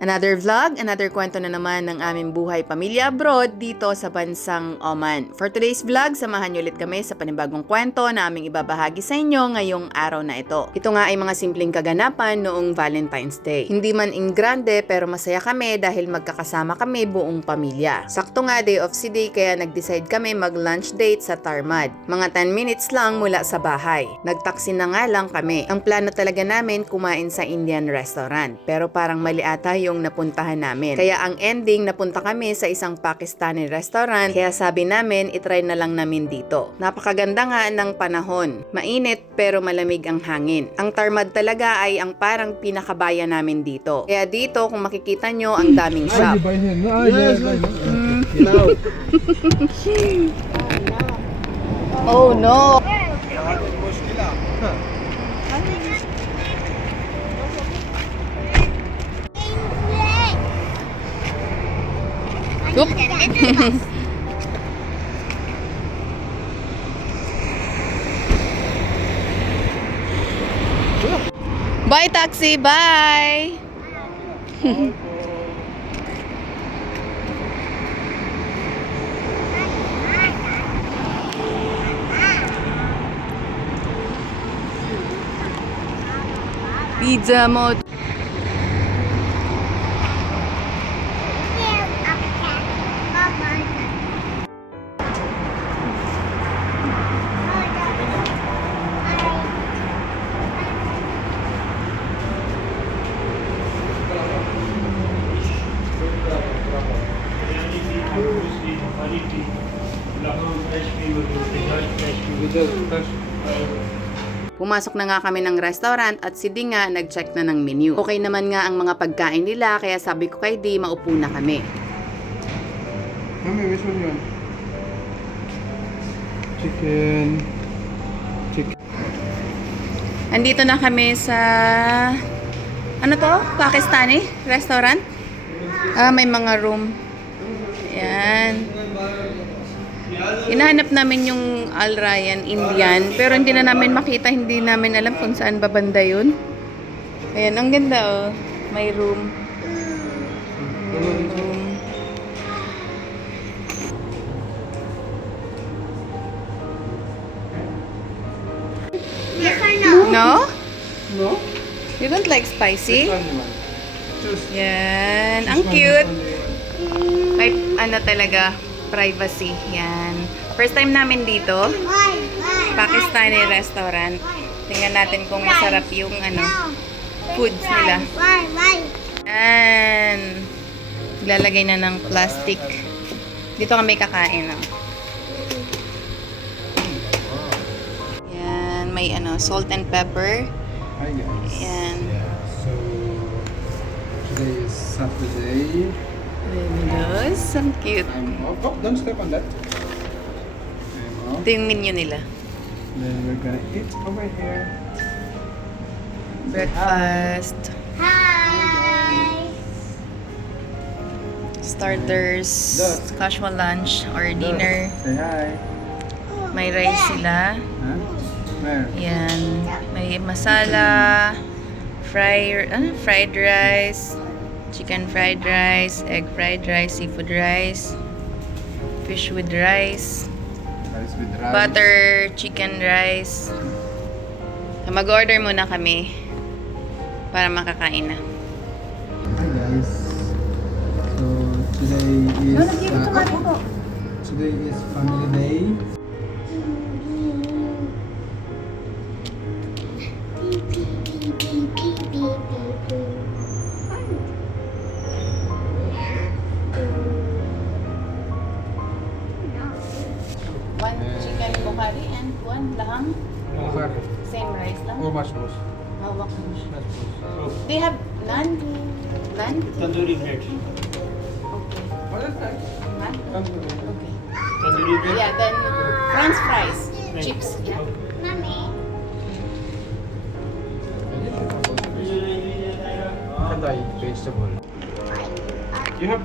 Another vlog, another kwento na naman ng aming buhay pamilya abroad dito sa bansang Oman. For today's vlog, samahan niyo ulit kami sa panibagong kwento na aming ibabahagi sa inyo ngayong araw na ito. Ito nga ay mga simpleng kaganapan noong Valentine's Day. Hindi man in grande pero masaya kami dahil magkakasama kami buong pamilya. Sakto nga day off si Day kaya nag-decide kami mag-lunch date sa Tarmad. Mga 10 minutes lang mula sa bahay. Nagtaksi na nga lang kami. Ang plano talaga namin kumain sa Indian restaurant pero parang mali ata yung napuntahan namin. Kaya ang ending, napunta kami sa isang Pakistani restaurant, kaya sabi namin, itry na lang namin dito. Napakaganda nga ng panahon. Mainit pero malamig ang hangin. Ang Tarmad talaga ay ang parang pinakabayan namin dito. Kaya dito, kung makikita nyo, ang daming shop. Oh no! Oop. Bye taxi, bye. Pizza mo. Pumasok na nga kami ng restaurant at si Di nga nag-check na ng menu. Okay naman nga ang mga pagkain nila kaya sabi ko kay Di maupo na kami. Mami, which one you want? Chicken. Andito na kami sa ano to? Pakistani restaurant? May mga room. Ayan. Hinahanap namin yung Al Rayyan Indian pero hindi na namin makita, hindi namin alam kung saan babanda yun. Ayan, ang ganda oh. May room. Ayan, room. Yes or no? No? No? You don't like spicy? Which one you want? Choose. Yan, ang cute. May ano talaga, privacy. Yan. First time namin dito, Pakistani restaurant. Tingnan natin kung masarap yung ano, foods nila. Yan. Lalagay na ng plastic. Dito kami kakain. Oh. Yan, may ano, salt and pepper. Hi guys. Yan. So today is Saturday. Windows. Ang cute. I'm off. Oh, don't step on that. I'm off. Ito yung menu nila. Then we're gonna eat over here. Breakfast, Hi. starters, casual lunch or dinner. Say hi. May rice sila. Huh? Where? Yan. May masala, fried rice, chicken fried rice, egg fried rice, seafood rice, fish with rice, Rice with rice. butter chicken rice. So, mag-order muna kami para makakain na. Hi guys. So today is family day. One chicken bukhari and one lahang. Same rice lang. Oh, mushrooms. Hawak mo siya. They have naan? Naan? Tandoori bread. Okay. What is that? Naan? Tandoori. Okay. Tandoori bread. Yeah, then French fries. Chips. Yeah. Mommy. Kaday, vegetable. You have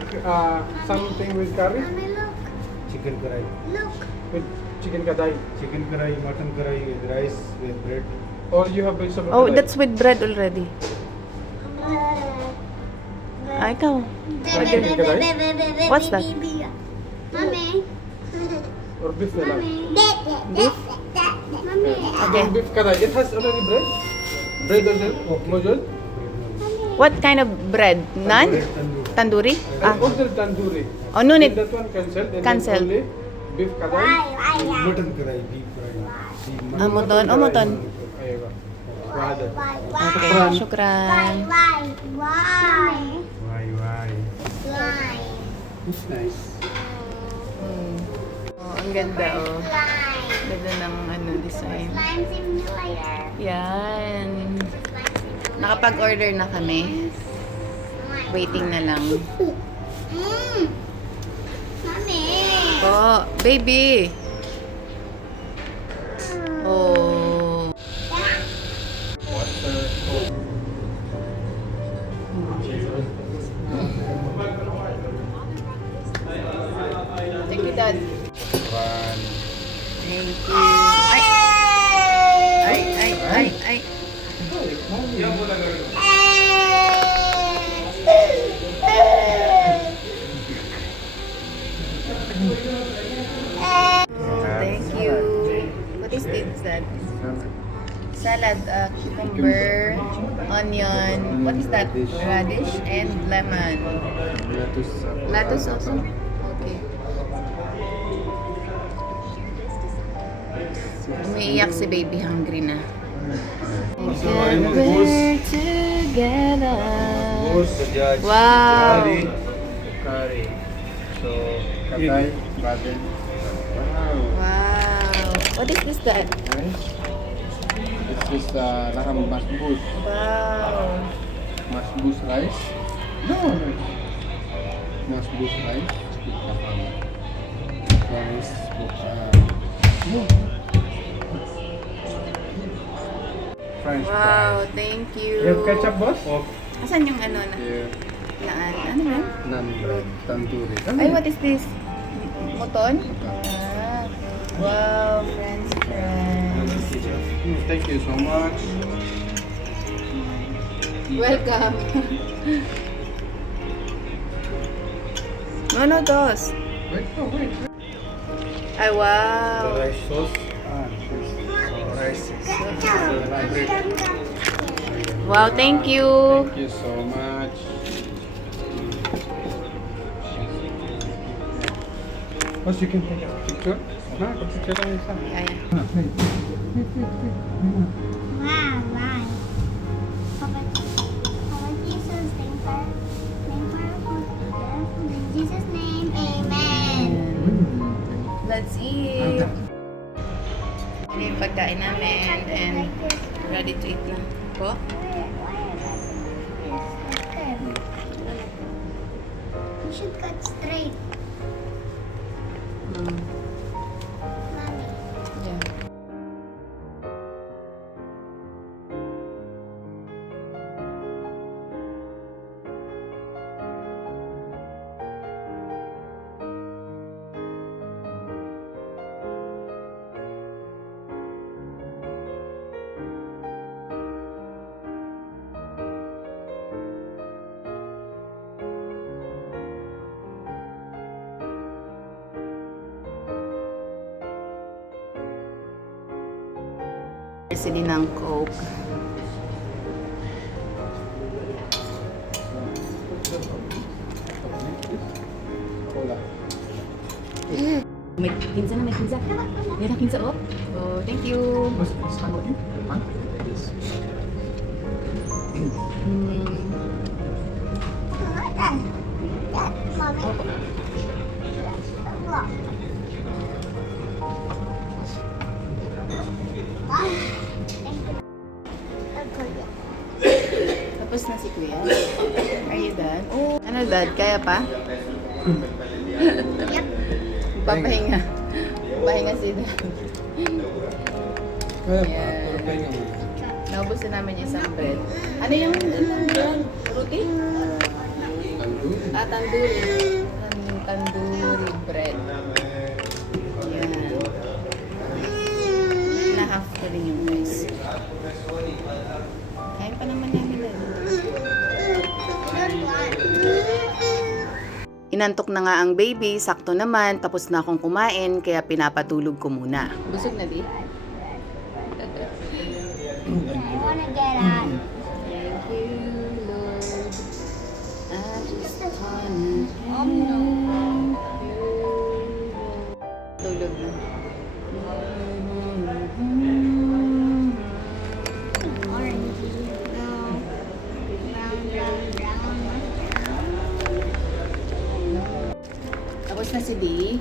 something with curry? Mommy, look. Chicken curry. Look. With chicken kaday. Chicken curry, mutton curry with rice, with bread. Or you have vegetable Oh, kaday? that's with bread already. Bread. Ikaw. What's that? Mommy. Or beef na lang? Beef? Mommy. Okay. Beef kaday. It has already bread? Bread also? Mojol? What kind of bread? Naan? Tandoori? I ordered tandoori. Oh, no need. That one cancelled. And Cancelled. then only beef kaday. Mutton karahi, beef karahi. Moton. Oh, moton. Ayun. Wada. Shukran. Why? Why? Why? It's nice. Oh, ang ganda oh. Slime. Ganda ng design. Slime simulator. Yan. Nakapag-order na kami. Waiting na lang. Mommy. Oh, baby. Oh. Water. Thank you, Dad. One. Thank you. Ay. Thank you. What is this, Dad? Salad, cucumber, onion. What is that? Radish and lemon. Lettuce also? Okay. Umiiyak si baby, hungry na. And we're together. Wow. Curry. So, kaday, baden. Wow. Wow. What is this, Dad? Nice. This is laham masbus. Wow. Masbus rice. No. Masbus rice. With laham. Rice. French Wow, thank you. You have ketchup, boss? Asan yung na? Yeah. Ano yan? Naan bread. Tandoori. Ay, what is this? Moton? Ah. Wow, French fries. Thank you so much. Welcome. Ano dos? Wait. Ay, wow. rice sauce. Rice. Wow, thank you. Thank you so much. Boss, you can take a picture. Picture lang isa. Ay. Wow, right. Papa Jesus, in Jesus' name, amen. Let's eat. Ini yung pagkain namin and ready to eat na. Ko? You should cut straight, Mommy. Yeah. Sili ng Coke. Cola. May pinsa na, may pinsa. May na pinsa, oh. Oh, thank you. Boss, is that okay? Huh? Mommy. Look. Tapos na si Kuya. Are you done? Oh, ano dad? Kaya pa? Yep. Papahinga. Pahinga si dad. Pahinga mo. Naubos na namin yung isang bread. Ano yung roti? Tandoori. Tandoori. Tandoori bread. Yan. Na-half ko rin yung rice. Kain pa naman namin. There's one. Inantok na nga ang baby, sakto naman, tapos na akong kumain, kaya pinapatulog ko muna. Busog na, di? I wanna get out. Thank you, Lord. I just tulog na. Orange. No. Brown. Tapos na si Dee.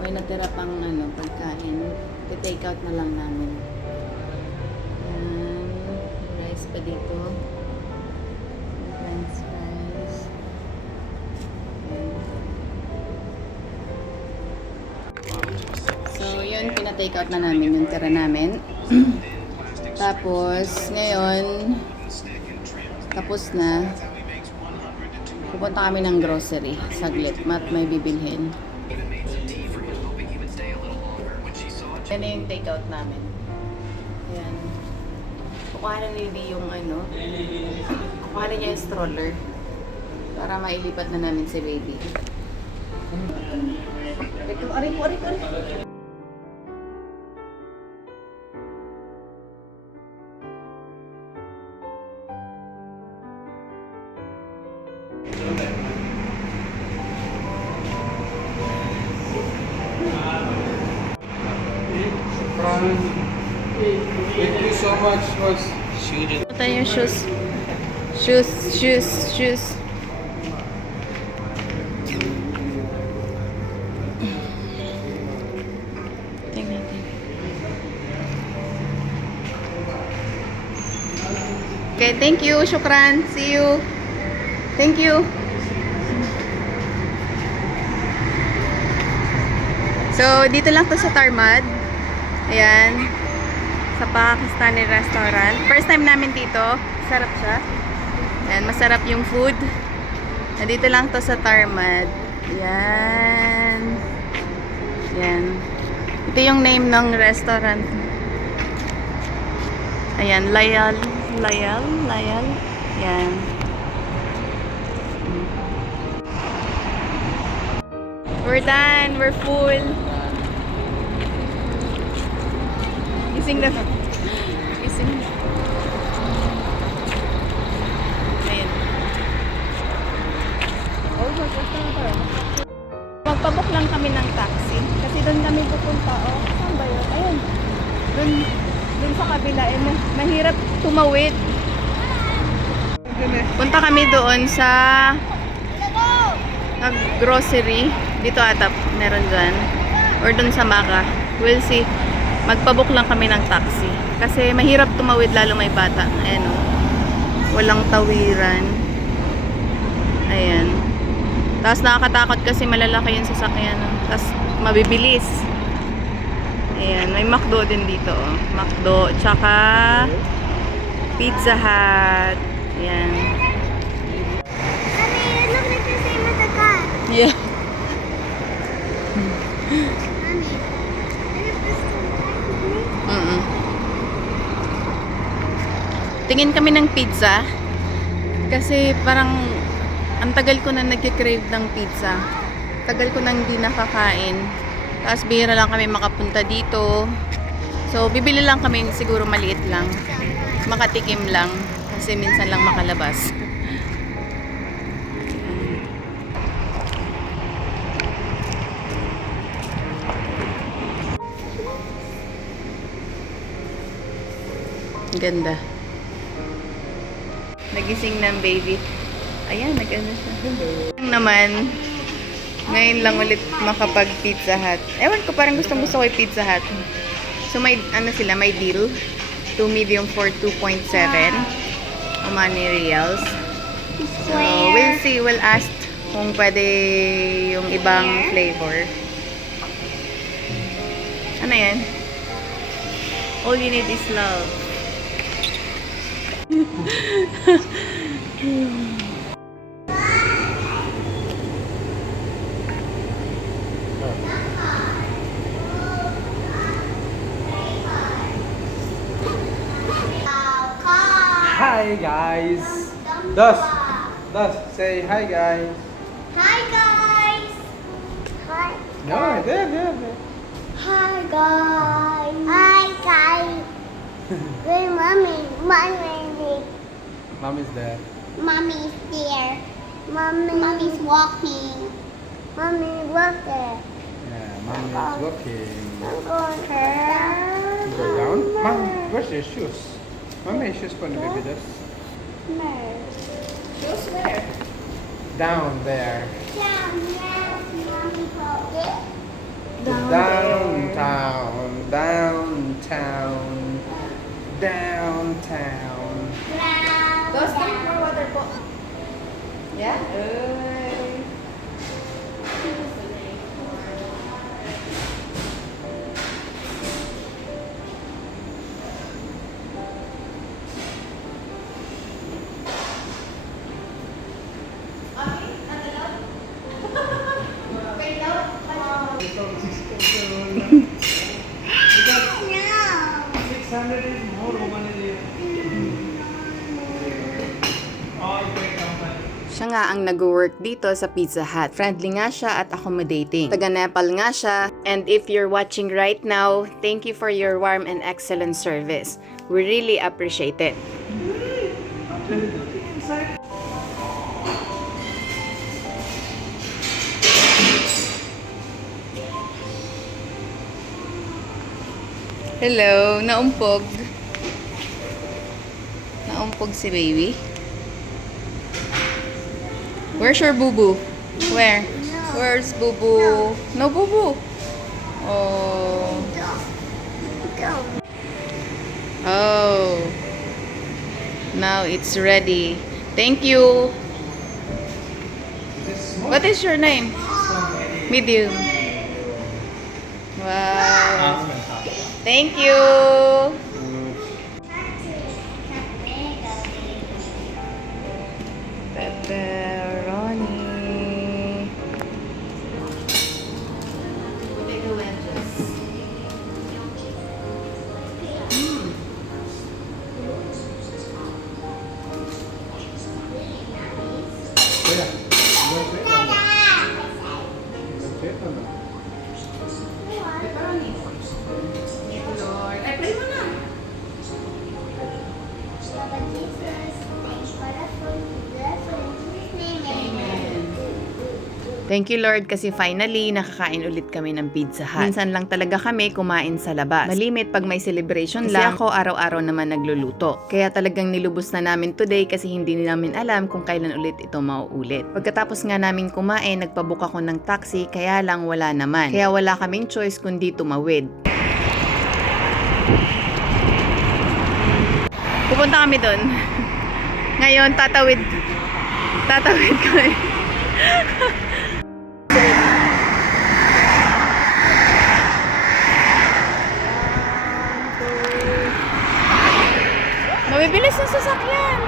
May natira pang pagkain. Take out na lang namin. Rice pa dito. French fries. So, yun, pina-take out na namin yung tira namin. Tapos, ngayon, tapos na. Pupunta kami ng grocery. Saglit, may bibilhin. Yan na yung take out namin. Ayan. Kukuha na ni Lee yung kukuha na niya yung stroller. Para mailipat na namin si baby. Aray ko. Thank you so much, boss. Ito yung shoes. Shoes. Tingnan natin. Okay, thank you. Shukran. See you. Thank you. So, dito lang to sa Tarmad. Ayan. Sa Pakistani restaurant. First time namin dito. Sarap siya. Ayan, masarap yung food. Nandito lang to sa Tarmad. Ayan. Ayan. Ito yung name ng restaurant. Ayan, Layal. Ayan. We're done. We're full. Gising na. Ayan. Magpabook lang kami ng taxi. Kasi doon kami pupunta. Oh, saan ba yun? Ayun. Doon sa kabila. Mahirap tumawid. Punta kami doon sa grocery. Dito ata meron dyan. Or doon sa Maka. We'll see. Magpabook lang kami ng taxi. Kasi mahirap tumawid lalo may bata. Ayan o. Walang tawiran. Ayan. Tapos nakakatakot kasi malalaki yung sasakyan. Tapos mabibilis. Ayan. May McDo din dito. Oh. McDo. Tsaka Pizza Hut. Ayan. Mommy, it looks like the same as the car. Yeah. Mommy, is it the same? Tingin kami ng pizza. Kasi parang ang tagal ko na nagki-crave ng pizza. Tagal ko nang hindi nakakain. Tapos bihira lang kami makapunta dito. So bibili lang kami, siguro maliit lang. Makatikim lang. Kasi minsan lang makalabas. Ganda. Nagising ng baby. Ayan, nag-ano siya. Naman, ngayon lang ulit makapag-Pizza Hut. Ewan ko, parang gustong-gusto ko yung Pizza Hut. So, may, may deal. 2 medium for 2.7 Omani Reals. So, we'll see. We'll ask kung pwede yung ibang flavor. Ano yan? All you need is love. Hi guys. Das, say hi guys. Hi guys. No, there. Hi guys. Hi guys. Where's mommy? Mommy's there. Mommy's there. Mommy's walking. Mommy, walk there. Yeah, mommy is walking. I'm going there. You go down. Mom, where's your shoes? Mommy, shoes for the baby does. Shoes where? Down there. Down there. Mommy, walk there. Downtown. Those drink more water po. Yeah? Ay. No. 600 is more Roman is all great company. Siya nga ang nag-work dito sa Pizza Hut. Friendly nga siya at accommodating. Taga Nepal nga siya. And if you're watching right now, thank you for your warm and excellent service. We really appreciate it. Hello, naumpog. Naumpog si baby. Where's your boo-boo? Where? Where's boo-boo? No boo-boo. Oh. Go. Oh. Now it's ready. Thank you. What is your name? Medium. Wow. Thank you. Pepperoni. Potato wedges. Kuya, you want to eat or not? You want to eat or not? Pepperoni. Thank you, Lord. Ay, pray mo na. Lord Jesus, thanks for the food. Bless in Jesus' name. Amen. Thank you, Lord, kasi finally, nakakain ulit kami ng Pizza Hut. Minsan lang talaga kami kumain sa labas. Malimit pag may celebration kasi lang. Kasi ako araw-araw naman nagluluto. Kaya talagang nilubos na namin today kasi hindi namin alam kung kailan ulit ito mauulit. Pagkatapos nga namin kumain, nagpabook ako ng taxi, kaya lang wala naman. Kaya wala kaming choice kundi tumawid. Pupunta kami doon. Ngayon, tatawid kami. Mabibilis ang sasakyan.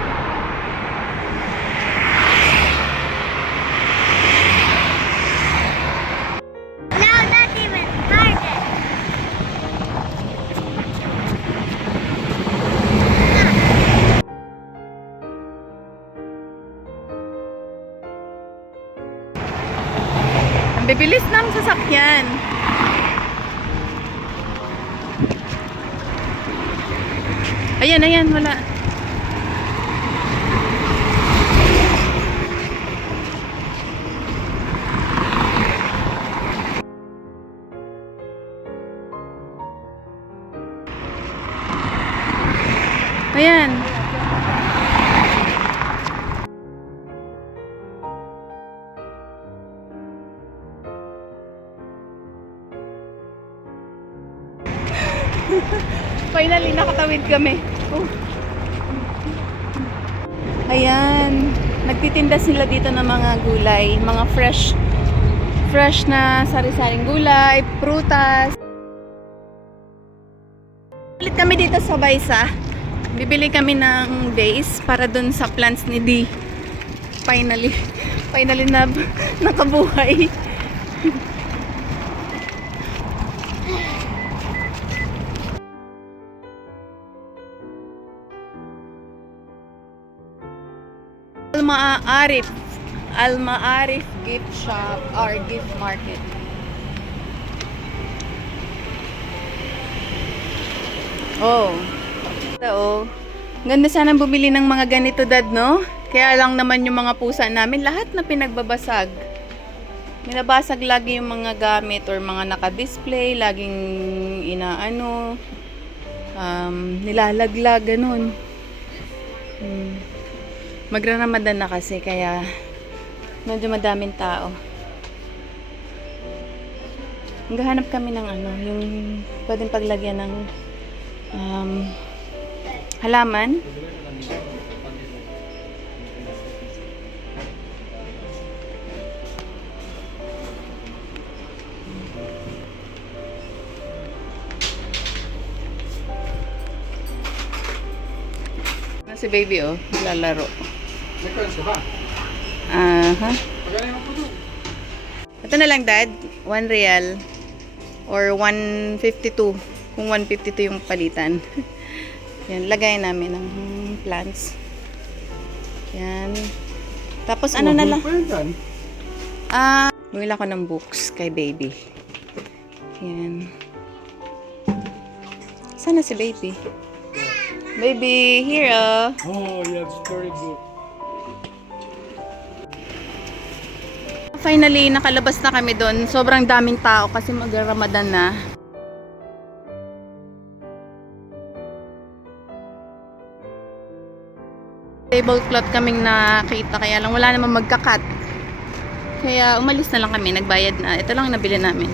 Now that's even harder. Ang bibilis ng sasakyan. Ayan, wala. Ayan. Finally, nakatawid kami. Oh. Ayan. Nagtitinda sila dito ng mga gulay. Mga fresh na sari-saring gulay, prutas. Ulit kami dito sa Baysa. Bibili kami ng base para dun sa plants ni D. Finally na nakabuhay. Al Ma'arif gift shop or gift market. Oh. Ito, oh. Ganda sana bumili ng mga ganito, Dad, no? Kaya lang naman yung mga pusa namin, lahat na pinagbabasag. Minabasag lagi yung mga gamit or mga naka-display, laging nilalaglag, ganun. Magra-Ramadan na kasi, kaya medyo madaming tao. Naghahanap kami ng yung pwedeng paglagyan ng halaman. Si baby, oh, lalaro. Nagkaroon siya ba? Aha. Pagkano mo po doon? Ito na lang, Dad. 1 real. Or 152. Kung 152 yung palitan. Yan, lagay namin ng plants. Yan. Tapos ano na lang? Bumili ako ng books kay baby. Yan. Sana si baby? Baby, here, oh. Oh, you have storybook. Finally, nakalabas na kami doon. Sobrang daming tao kasi mag-Ramadan na. Tablecloth kaming nakita, kaya lang wala namang magkakat. Kaya umalis na lang kami, nagbayad na. Ito lang nabili namin.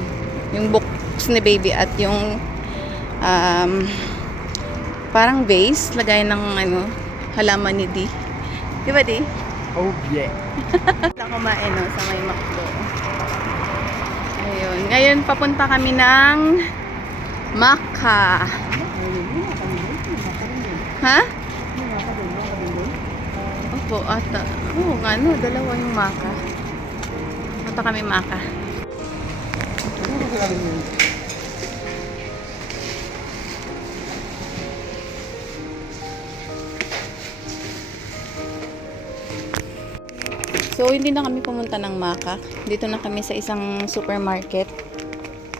Yung books ni baby at yung parang vase, lagay ng halaman ni Di. Di ba, Di? Oh, yeah. Wala kumain, no, sa may McDo. Ayun. Ngayon, papunta kami ng Makkah. Ha? Opo, ata. Oo, nga, no, dalawa yung Makkah. Punta kami Makkah. So, hindi na kami pumunta ng Makkah. Dito na kami sa isang supermarket.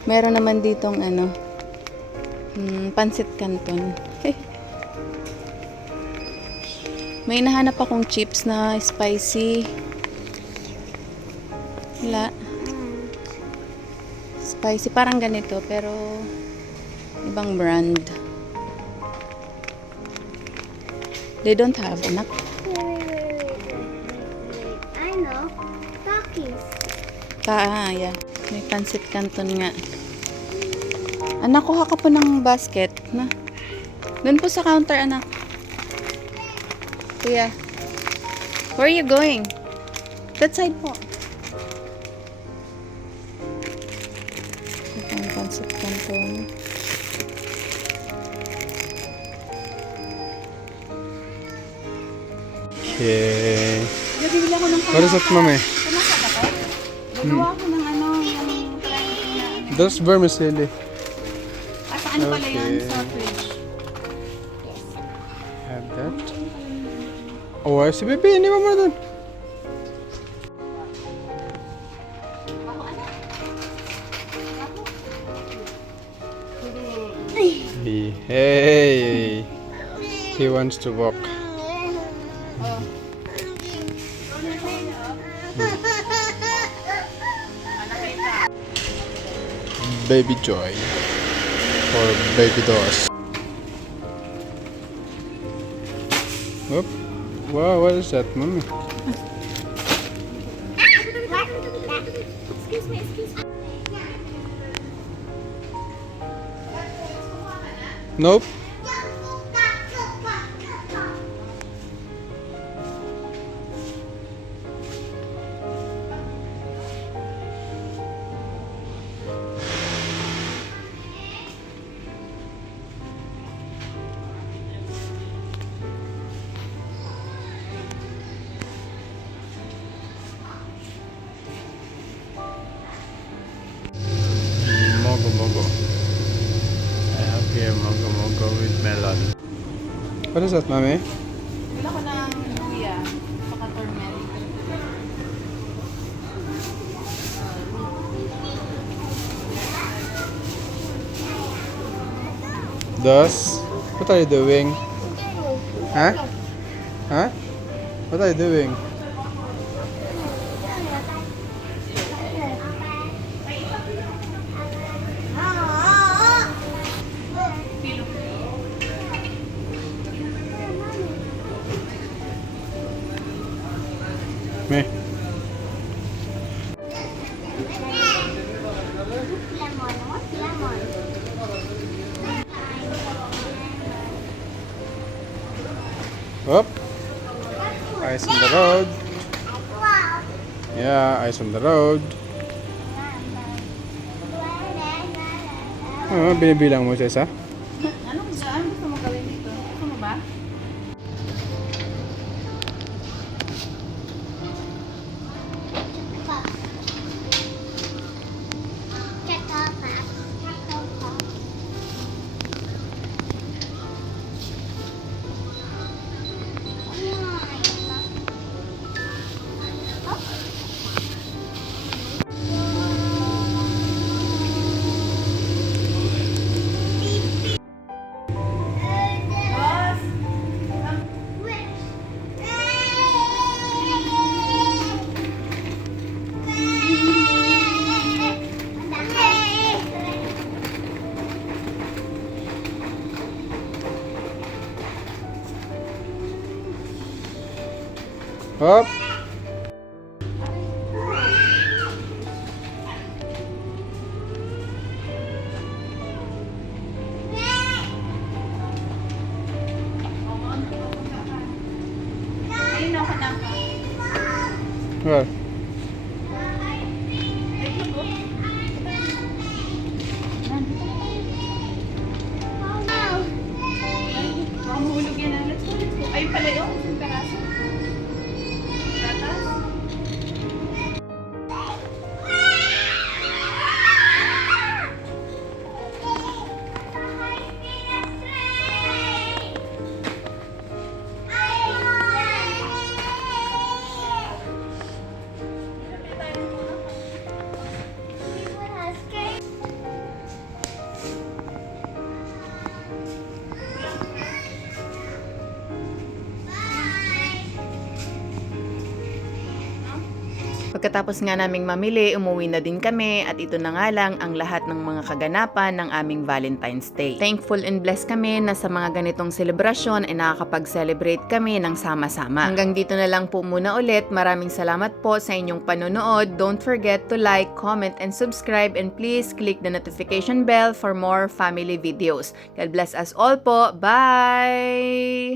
Meron naman ditong pancit canton. May nahanap akong chips na spicy. Wala. Spicy. Parang ganito, pero ibang brand. They don't have, anak. I know. Takis. Yeah. May pancit canton nga. Anak, kuha ka po ng basket. Na. Doon po sa counter, anak. Kuya. Where are you going? That side po. Ito ang pancit canton. Okay. Nabibili ako ng What is that, mommy? Kamasa ba ko? Nagawa ko ng yung fried na That's vermicelli. At ano pala yun Okay. sa fridge? Have that. Oh, I see, baby. Hindi mo mo doon. Hey. He wants to walk. Baby Joy or Baby Dos. Oop. Wow, what is that, mommy? Excuse me, excuse me. Nope. Mogo Mogo. I have here Mogo Mogo with melon. What is that, mommy? Wala ko ng luya. Saka turmeric. Dos. What are you doing? Huh? Huh? What are you doing? Me. Lemon, what's lemon? Up. Eyes on the road. Wow. Yeah, eyes on the road. Binibilang mo siya isa? Ano gusto mo gawin dito? Gusto mo ba? Check out that. Up. Ayun ako na. Where? Mahulog yan. Let's go. Ayun pala yun. Yung karaso. Tatas. Pagkatapos nga naming mamili, umuwi na din kami at ito na nga lang ang lahat ng mga kaganapan ng aming Valentine's Day. Thankful and blessed kami na sa mga ganitong selebrasyon ay nakakapag-celebrate kami ng sama-sama. Hanggang dito na lang po muna ulit. Maraming salamat po sa inyong panonood. Don't forget to like, comment, and subscribe, and please click the notification bell for more family videos. God bless us all po. Bye!